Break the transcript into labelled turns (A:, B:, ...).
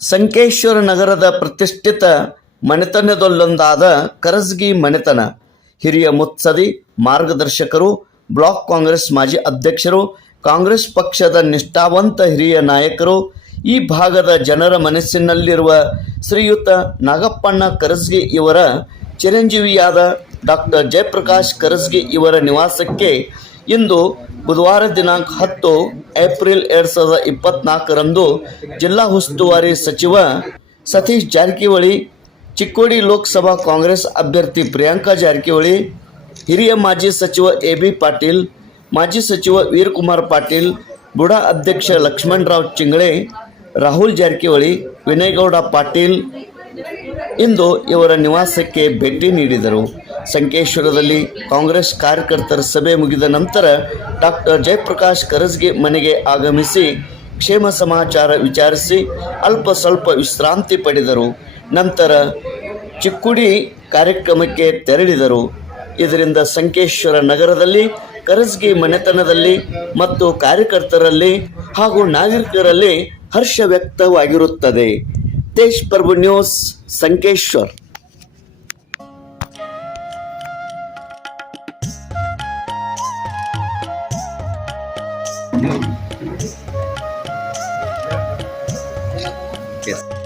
A: ಸಂಕೇಶ್ವರ ನಗರದ ಪ್ರತಿಷ್ಠಿತ ಮನೆತನದಲ್ಲೊಂದಾದ ಕರಸ್ಗಿ ಮನೆತನ. ಹಿರಿಯ ಮುತ್ಸದಿ, ಮಾರ್ಗದರ್ಶಕರು, ಬ್ಲಾಕ್ ಕಾಂಗ್ರೆಸ್ ಮಾಜಿ ಅಧ್ಯಕ್ಷರು, ಕಾಂಗ್ರೆಸ್ ಪಕ್ಷದ ನಿಷ್ಠಾವಂತ ಹಿರಿಯ ನಾಯಕರು, ಈ ಭಾಗದ ಜನರ ಮನಸ್ಸಿನಲ್ಲಿರುವ ಶ್ರೀಯುತ ನಾಗಪ್ಪಣ್ಣ ಕರಸ್ಗಿ ಇವರ ಚಿರಂಜೀವಿಯಾದ ಡಾಕ್ಟರ್ ಜಯಪ್ರಕಾಶ್ ಕರಸ್ಗಿ ಇವರ ನಿವಾಸಕ್ಕೆ ಇಂದು ಬುಧವಾರ ದಿನಾಂಕ ಹತ್ತು ಏಪ್ರಿಲ್ ಎರಡು ಸಾವಿರದ ಇಪ್ಪತ್ನಾಲ್ಕರಂದು ಜಿಲ್ಲಾ ಉಸ್ತುವಾರಿ ಸಚಿವ ಸತೀಶ್ ಜಾರಕಿಹೊಳಿ, ಚಿಕ್ಕೋಡಿ ಲೋಕಸಭಾ ಕಾಂಗ್ರೆಸ್ ಅಭ್ಯರ್ಥಿ ಪ್ರಿಯಾಂಕಾ ಜಾರಕಿಹೊಳಿ, ಹಿರಿಯ ಮಾಜಿ ಸಚಿವ ಎ ಬಿ ಪಾಟೀಲ್, ಮಾಜಿ ಸಚಿವ ವೀರಕುಮಾರ್ ಪಾಟೀಲ್, ಬುಡಾ ಅಧ್ಯಕ್ಷ ಲಕ್ಷ್ಮಣರಾವ್ ಚಿಂಗಳೆ, ರಾಹುಲ್ ಜಾರಕಿಹೊಳಿ, ವಿನಯಗೌಡ ಪಾಟೀಲ್ ಇಂದು ಇವರ ನಿವಾಸಕ್ಕೆ ಭೇಟಿ ನೀಡಿದರು. ಸಂಕೇಶ್ವರದಲ್ಲಿ ಕಾಂಗ್ರೆಸ್ ಕಾರ್ಯಕರ್ತರ ಸಭೆ ಮುಗಿದ ನಂತರ ಡಾಕ್ಟರ್ ಜಯಪ್ರಕಾಶ್ ಕರಸ್ಗೆ ಮನೆಗೆ ಆಗಮಿಸಿ ಕ್ಷೇಮ ಸಮಾಚಾರ ವಿಚಾರಿಸಿ ಅಲ್ಪ ಸ್ವಲ್ಪ ವಿಶ್ರಾಂತಿ ಪಡೆದರು. ನಂತರ ಚಿಕ್ಕುಡಿ ಕಾರ್ಯಕ್ರಮಕ್ಕೆ ತೆರಳಿದರು. ಇದರಿಂದ ಸಂಕೇಶ್ವರ ನಗರದಲ್ಲಿ, ಕರಸ್ಗಿ ಮನೆತನದಲ್ಲಿ ಮತ್ತು ಕಾರ್ಯಕರ್ತರಲ್ಲಿ ಹಾಗೂ ನಾಗರಿಕರಲ್ಲಿ ಹರ್ಷ ವ್ಯಕ್ತವಾಗಿರುತ್ತದೆ. ದೇಶ್ ಪ್ರಭು ನ್ಯೂಸ್, ಸಂಕೇಶ್ವರ್. Gracias.